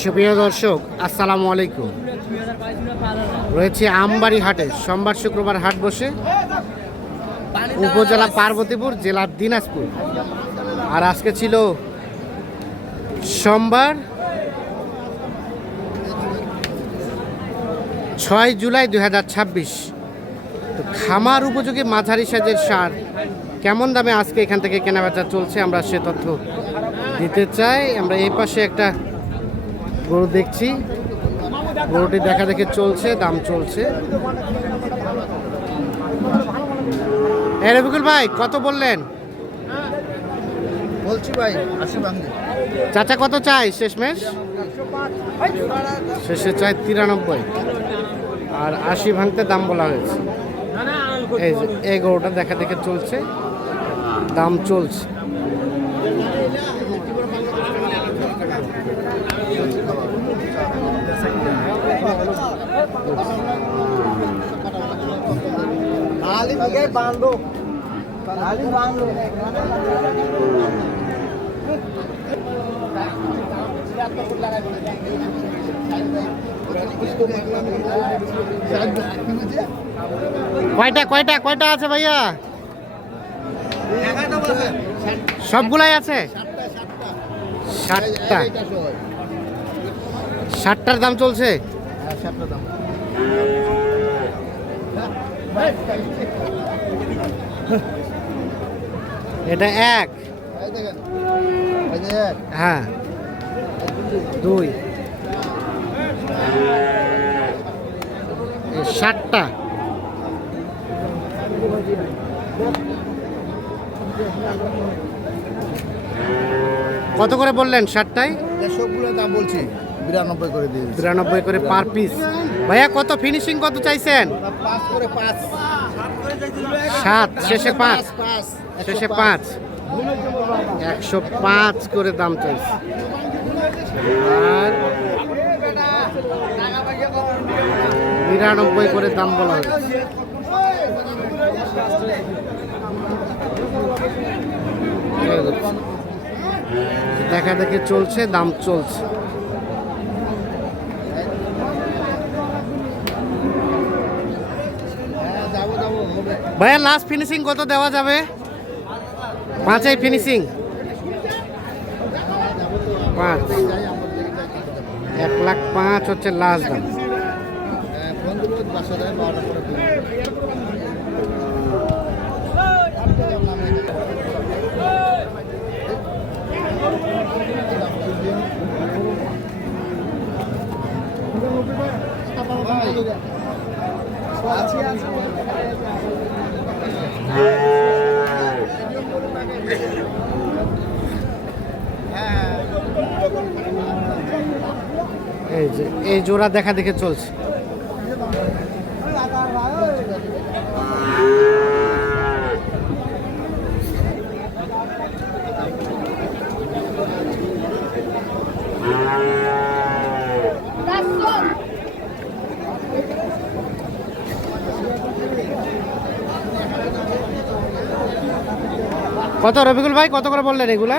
সুপ্রিয় দর্শক, আসসালামু আলাইকুম। রয়েছে আমবাড়ি হাটে। সোমবার শুক্রবার হাট বসে। উপজেলা পার্বতীপুর, জেলা দিনাজপুর। আর আজকে ছিল সোমবার 6 জুলাই 2026। তো খামার উপযোগী মাঝারি সাইজের সার কেমন দামে আজকে এখান থেকে কেনাবেচা চলছে, আমরা সে তথ্য দিতে চাই। আমরা এই পাশে একটা গরু দেখছি, গরুটি দেখা দেখে চলছে, দাম চলছে। রবিকুল ভাই, কত বললেন? বলছি ভাই 80 ভাঙবে। চাচা কত চাই শেষমেশ? শেষে চাই 93, আর 80 ভাঙতে দাম বলা হয়েছে। এই যে এই গরুটা দেখা দেখে চলছে, দাম চলছে। কয়টা আছে ভাইয়া? সবগুলাই আছে। 60টা। 60টার দাম চলছে। এটা এক, হ্যাঁ 2, 60টা। কত করে বললেন 60টায়? সবগুলো দাম বলছি 92 করে দিয়ে 93 করে পার পিস। ভাইয়া কত ফিনিশিং কত চাইছেন? 5 করে 5 7 শেষে 5, শেষে 5, 105 করে দাম চাইছে। আর 92 করে দাম বলা হয়েছে। দেখা দেখে চলছে, দাম চলছে। ভাইয়া লাস্ট ফিনিশিং কত দেওয়া যাবে? 5 ফিনিশিং 5, 1,05,000 হচ্ছে লাস্ট দাম। এই যে এই জোড়া দেখা দেখে চলছে। কত রবিকুল ভাই, কত করে বললেন এগুলা?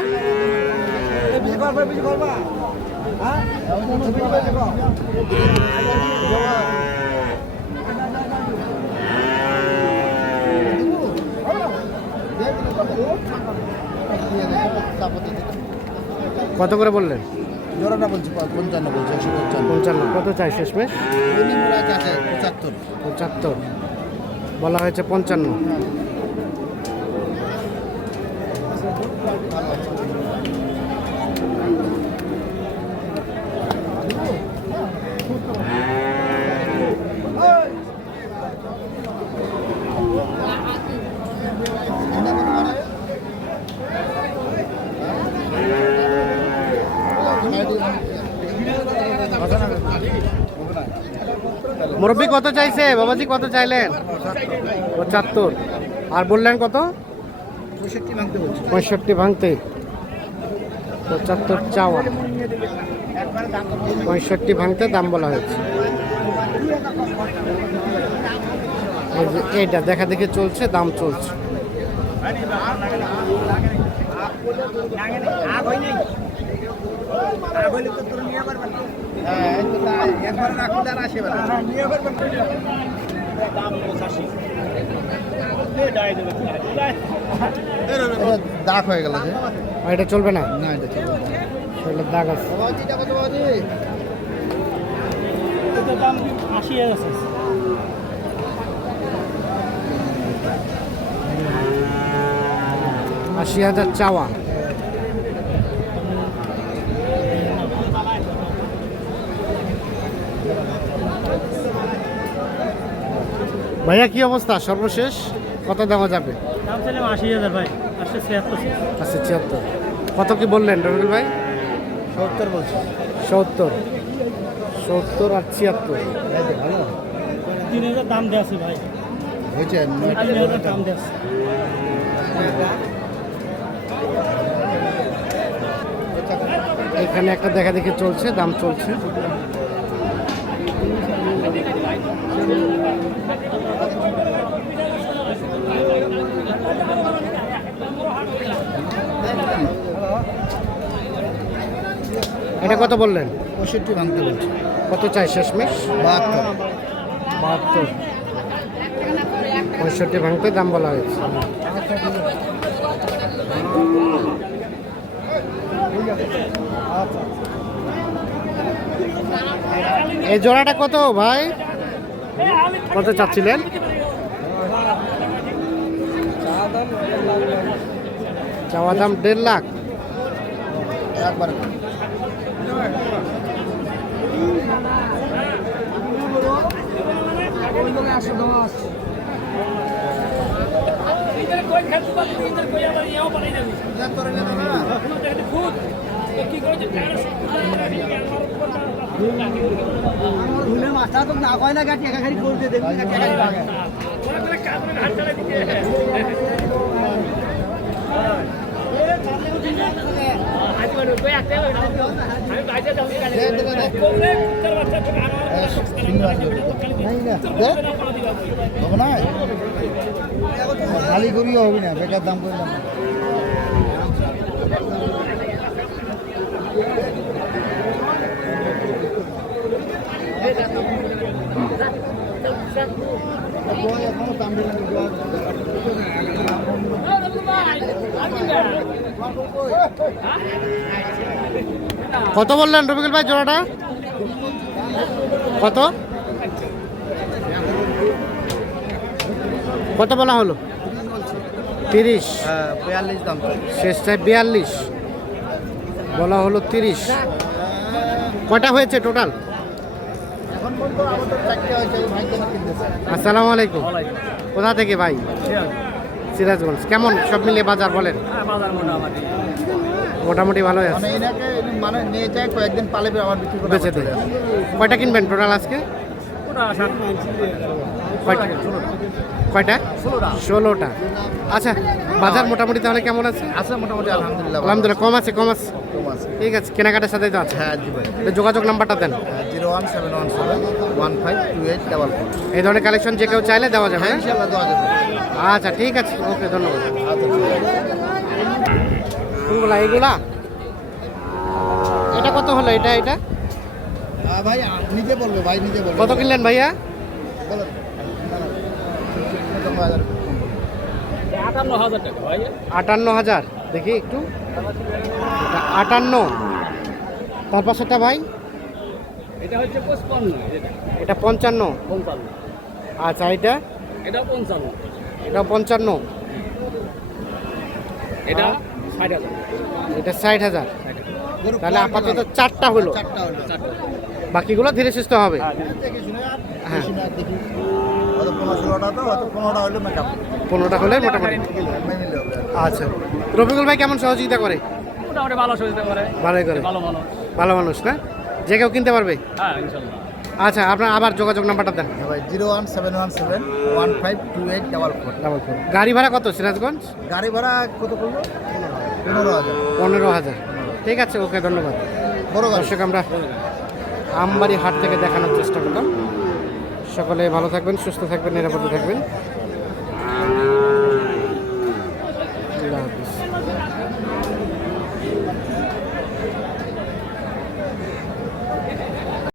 কত করে বললেন? জোড়াটা বলছি 55 বলছি, 55। কত চাই শেষমেশ? 75 75 বলা হয়েছে, 55। মুরব্বী কত চাইছে? বাবাজি কত চাইলেন? 75। আর বললেন কত? 65 ভাঙতে। 75 চাওয়া, 65 ভাঙতে দাম বলা হয়েছে। এইটা দেখা দেখে চলছে, দাম চলছে। দাগ হয়ে গেল যে আর এটা চলবে না, না এটা চলবে না। শরীরের দাগ আছে। এটার দাম 80,000 আছে। 80,000 চাওয়া। ভাইয়া কি অবস্থা সর্বশেষ কত দেওয়া যাবে? দাম চাইলাম 80,000 ভাই, 76,000। আচ্ছা 76। কত কি বললেন রবিউল ভাই? 70 বলছি। 70 70 আর 76। এই যে ভালো 3,000 দাম দেওয়া আছে ভাই, হয়েছে 3,000 দাম দেওয়া আছে। এখানে একটা দেখা দেখি চলছে, দাম চলছে। এটা কত বললেন? 65 ভাঙতে বলছি। কত চাই শেষমেশ? 72 72। 65 ভাঙতে দাম বলা হয়েছে। এই জোড়াটা কত ভাই? কত চাচ্ছিলেন? চাওয়া দাম 1.5 লাখ। একবারে মাথা তো না কয় না গাটি একাখারি করতে দেখবি না একাখারি লাগে। হবে না খালি করিও হবে না, বেকার দাম করলাম না। এখনো দাম দিলাম কত বললেন রবিকুল ভাই জোড়াটা? কত কত বলা হলো? 30। 42 দাম শেষ চাই 42, বলা হলো 30। কয়টা হয়েছে টোটাল? এখন বলতো আমাদের 4টা হয়েছে, ভাই কেন কিনতেছে? আসসালামু আলাইকুম। কোথা থেকে ভাই? সিরাজগঞ্জ। কেমন সব মিলিয়ে বাজার বলেন? মোটামুটি ভালোই আছে। মানে এনাকে মানে নিয়ে যায় কয়েকদিন পালেবে আবার বিক্রি করে বেঁচে দেয়। কয়টা কিনবেন টোটাল আজকে? কয়টা? কয়টা? 16টা। আচ্ছা, বাজার মোটামুটি তাহলে কেমন আছে? আছে মোটামুটি আলহামদুলিল্লাহ। আলহামদুলিল্লাহ কম আছে, কম আছে। কম আছে। ঠিক আছে, কেনাকাটার সাথেই তো আছে। হ্যাঁ জি ভাই। এটা যোগাযোগ নাম্বারটা দেন। 01717152844। এই ধরনের কালেকশন যে কেউ চাইলে দেওয়া যাবে। হ্যাঁ ইনশাআল্লাহ দেওয়া যাবে। আচ্ছা ঠিক আছে, ওকে ধন্যবাদ। আচ্ছা কোনগুলা এইগুলা? এটা কত হলো? এটা এটা ভাই নিজে বলবে, ভাই নিজে বলবে। কত কিনলেন ভাইয়া? বলেন। 58,000 টাকা ভাই। 58,000। দেখি একটু। এটা 58। তার পাশেরটা ভাই? এটা হচ্ছে 55, এটা 55। 55, আচ্ছা এটা? এটা 55, এটা 55। এটা 60,000। এটা 60,000। তাহলে আপাতত 4টা হলো, 4টা হলো। বাকিগুলো ধীরে সুস্থ হবে। দেখি শুনে আর হ্যাঁ। বেশি না দেখি। হয়তো 15-16টা তো হয়তো 15টা হলে মেকআপ 15টা হলে মোটামুটি। মিলে হবে। আচ্ছা, রফিকুল ভাই কেমন সহযোগিতা করে? মোটামুটি ভালো সুবিধা করে, ভালোই করে। ভালো মানুষ। ভালো মানুষ না? যে কেউ কিনতে পারবে? হ্যাঁ ইনশাল্লাহ। আচ্ছা, আপনার আবার যোগাযোগ নাম্বারটা দেন। ভাই 01717152844। গাড়ি ভাড়া কত সিরাজগঞ্জ? গাড়ি ভাড়া কত করবো? 15,000। 15,000। ঠিক আছে, ওকে ধন্যবাদ। বড় গাড়ি। দর্শক, আমরা আমবাড়ি হাট থেকে দেখানোর চেষ্টা করলাম। সকলে ভালো থাকবেন, সুস্থ থাকবেন, নিরাপদে থাকবেন।